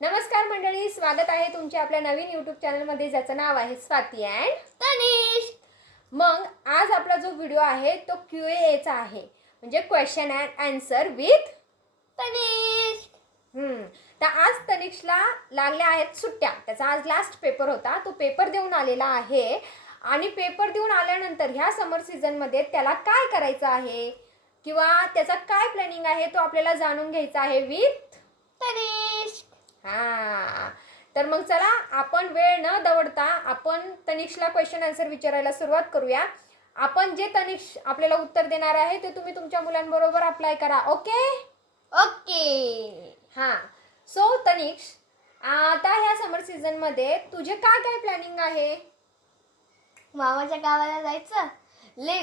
नमस्कार मंडळी, स्वागत आहे तुमचे आपल्या नवीन यूट्यूब चॅनलमध्ये ज्याचं नाव आहे स्वाती अँड तनिष. मग आज आपला जो व्हिडिओ आहे तो Q&Aचा आहे, म्हणजे question and answer with Tanish. तर आज तनिषला लागल्या आहेत सुट्ट्या. त्याचा आज लास्ट पेपर होता. तो पेपर देऊन आलेला आहे आणि पेपर देऊन आल्यानंतर ह्या समर सीझनमध्ये त्याला काय करायचं आहे किंवा त्याचा काय प्लॅनिंग आहे तो आपल्याला जाणून घ्यायचा आहे विथ तनिष. तर मग चला आपण वेळ न दवडता आपण तनिषला क्वेश्चन आन्सर विचारायला सुरुवात करूया. आपण जे तनिष आपल्याला उत्तर देणार आहे ते तुम्ही तुमच्या मुलांबरोबर अप्लाय करा. Okay okay. सो तनिष, आता ह्या समर सीझनमध्ये तुझे काय काय प्लॅनिंग आहे? मामाच्या गावाला जायचं,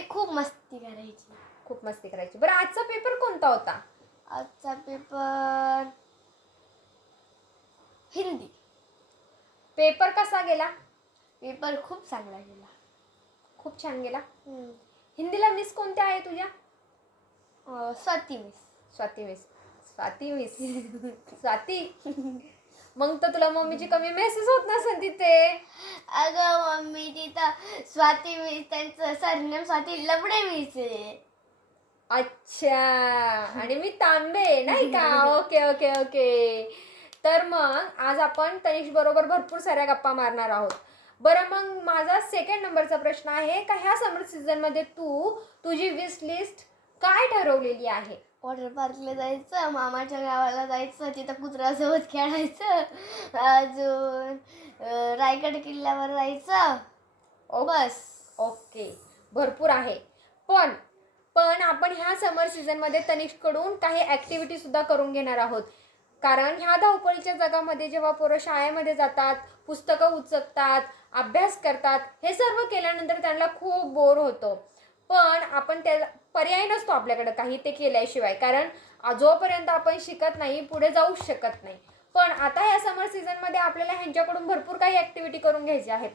खूप मस्ती करायची. खूप मस्ती करायची. बरं, आजचा पेपर कोणता होता? आजचा पेपर हिंदी. पेपर कसा गेला? पेपर खूप चांगला गेला. खूप छान गेला. हिंदीला मिस कोणत्या आहे तुझ्या? Swati miss. Swati miss. Swati miss. Swati, मग तर तुला मम्मीची कमी मेसेज होत नसेल तिथे. अगं मम्मी, तिथं स्वाती मिस, त्यांचं सरनेम स्वाती लबडे मिस आहे. अच्छा, आणि मी तांबे, नाही का? Okay okay okay. तर मग आज आपण तनिष बरोबर भरपूर साऱ्या गप्पा मारणार आहोत. बरं, मग माझा सेकंड नंबरचा प्रश्न आहे का ह्या समर सीझनमध्ये तुझी विश लिस्ट काय ठरवलेली आहे? वॉटर पार्कला जायचं, मामाच्या गावाला जायचं, तिथं कुत्र्यासोबत खेळायचं, अजून रायगड किल्ल्यावर जायचं. बस. ओके, भरपूर आहे. पण आपण ह्या समर सीझनमध्ये तनिषकडून काही ॲक्टिव्हिटी सुद्धा करून घेणार आहोत. कारण ह्या धावपळीच्या जगामध्ये जेव्हा पोरं शाळेमध्ये जातात, पुस्तकं उचकतात, अभ्यास करतात, हे सर्व केल्यानंतर त्यांना खूप बोर होतं. पण आपण त्याला पर्याय नसतो आपल्याकडं काही ते केल्याशिवाय, कारण जोपर्यंत आपण शिकत नाही पुढे जाऊच शकत नाही. पण आता ह्या समर सीझनमध्ये आपल्याला ह्यांच्याकडून भरपूर काही ॲक्टिव्हिटी करून घ्यायची आहेत.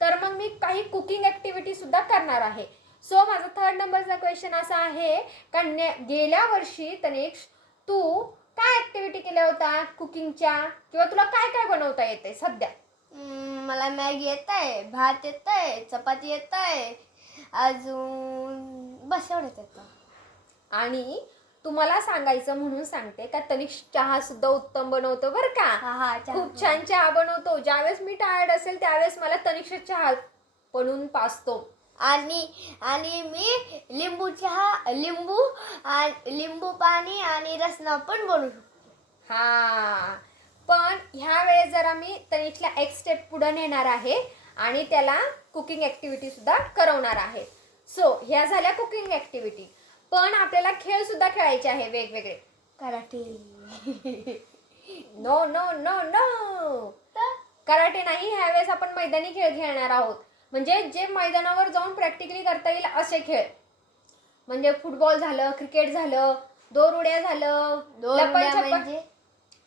तर मग मी काही कुकिंग ॲक्टिव्हिटी सुद्धा करणार आहे. सो माझा थर्ड नंबरचा क्वेश्चन असा आहे का गेल्या वर्षी तनिष तू काय ॲक्टिव्हिटी केल्या होत्या कुकिंगच्या, किंवा तुला काय काय बनवता येते सध्या? मला मॅगी येत आहे, भात येत आहे, चपाती येत आहे, अजून बस एवढंच येतं. आणि तुम्हाला सांगायचं म्हणून सांगते का तनिष चहा सुद्धा उत्तम बनवतो बरं का. खूप छान चहा बनवतो. ज्यावेळेस मी टायर्ड असेल त्यावेळेस मला तनिष चहा बनवून पाजतो. आणि मी लिंबू पाणी आणि रसना पण बनवू शकतो. पण ह्या वेळेस जरा मी तनिषला एक स्टेप पुढे नेणार आहे आणि त्याला कुकिंग ॲक्टिव्हिटी सुद्धा करवणार आहे. सो ह्या झाल्या कुकिंग ॲक्टिव्हिटी. पण आपल्याला खेळ सुद्धा खेळायचे आहे वेगवेगळे. Karate. No no no no, karate नाही. ह्यावेळेस आपण मैदानी खेळ खेळणार आहोत, म्हणजे जे मैदानावर जाऊन प्रॅक्टिकली करता येईल असे खेळ. म्हणजे फुटबॉल झालं, क्रिकेट झालं, दोर उड्या झालं. म्हणजे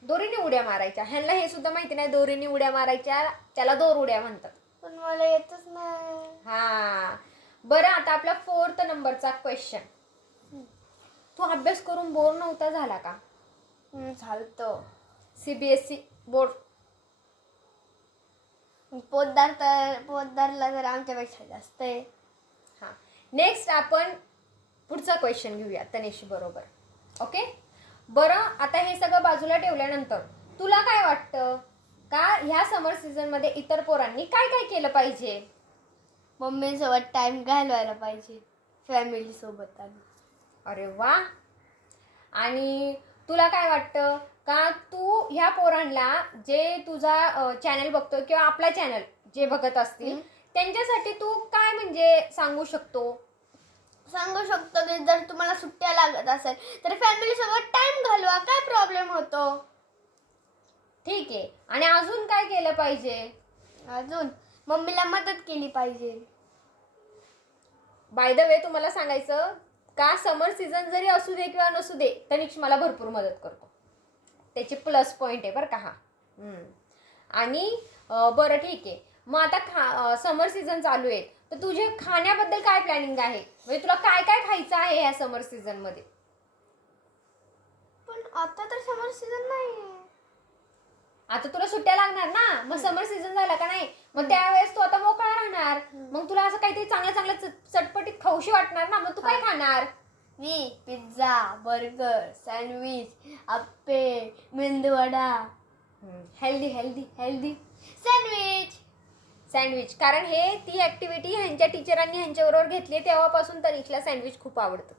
दोरीने उड्या मारायच्या. ह्यांना हे सुद्धा माहिती नाही, दोरीने उड्या मारायच्या, त्याला दोर उड्या म्हणतात. पण मला येतच नाही. बरं, आता आपला फोर्थ नंबरचा क्वेश्चन. तू अभ्यास करून बोर नव्हता झाला का? झालतं. CBSE board. पोतदारला जर आमच्यापेक्षा जास्त आहे. नेक्स्ट आपण पुढचा क्वेश्चन घेऊया तनिष बरोबर. ओके. बरं, आता हे सगळं बाजूला ठेवल्यानंतर तुला काय वाटतं का ह्या समर सीझनमध्ये इतर पोरांनी काय काय केलं पाहिजे? मम्मीसोबत टाइम घालवायला पाहिजे, फॅमिली सोबत. अरे वा. आणि तुला काय वाटतं का तू ह्या पोरांना जे तुझा चॅनल बघतो किंवा आपला चॅनल जे बघत असतील त्यांच्यासाठी तू काय म्हणजे सांगू शकतो की जर तुम्हाला सुट्ट्या लागत असेल तर फॅमिली सोबत टाइम घालवा, काय प्रॉब्लेम होतो. ठीक आहे. आणि अजून काय केलं पाहिजे? अजून मम्मीला मदत केली पाहिजे. बाय द वे तुम्हाला सांगायचं का समर सीझन जरी असू दे किंवा नसू दे, तनिष मला भरपूर मदत करतो. त्याची प्लस पॉईंट आहे बरं का. आणि बरं ठीक आहे. मग आता समर सीझन चालू आहे, तर तुझे खाण्याबद्दल काय प्लॅनिंग आहे? म्हणजे तुला काय काय खायचं आहे ह्या समर सीझनमध्ये? पण आता तर समर सीझन नाही. आता तुला सुट्ट्या लागणार ना, मग समर सीझन झाला का नाही, मग त्यावेळेस तू आता मोकळा राहणार, मग तुला असं काहीतरी चांगल्या चांगल्या चटपटीत खाऊशी वाटणार ना, मग तू काय खाणार? मी पिझ्झा, बर्गर, सँडविच, आप्पे, medu vada, healthy healthy healthy sandwich. कारण हे ती ऍक्टिव्हिटी ह्यांच्या टीचरांनी ह्यांच्याबरोबर घेतली, तेव्हापासून तनिषला सँडविच खूप आवडतं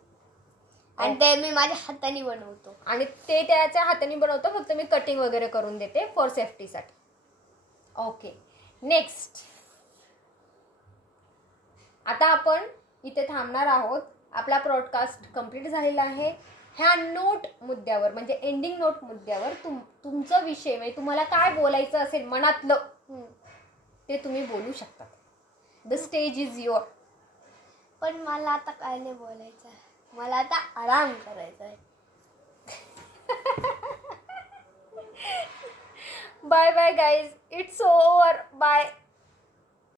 आणि ते मी माझ्या हाताने बनवतो. आणि ते त्याच्या हाताने बनवतो, फक्त मी कटिंग वगैरे करून देते फॉर सेफ्टीसाठी. Okay, next. आता आपण इथे थांबणार आहोत. आपला पॉडकास्ट कंप्लीट झालेला आहे. ह्या नोट मुद्द्यावर म्हणजे एंडिंग नोट मुद्द्यावर तुमचा विषय म्हणजे तुम्हाला काय बोलायचं असेल मनातलं ते तुम्ही बोलू शकता. The stage is your. पण मला आता काय नाही बोलायचं आहे, मला आता आराम करायचा आहे. Bye bye guys, it's over. Bye.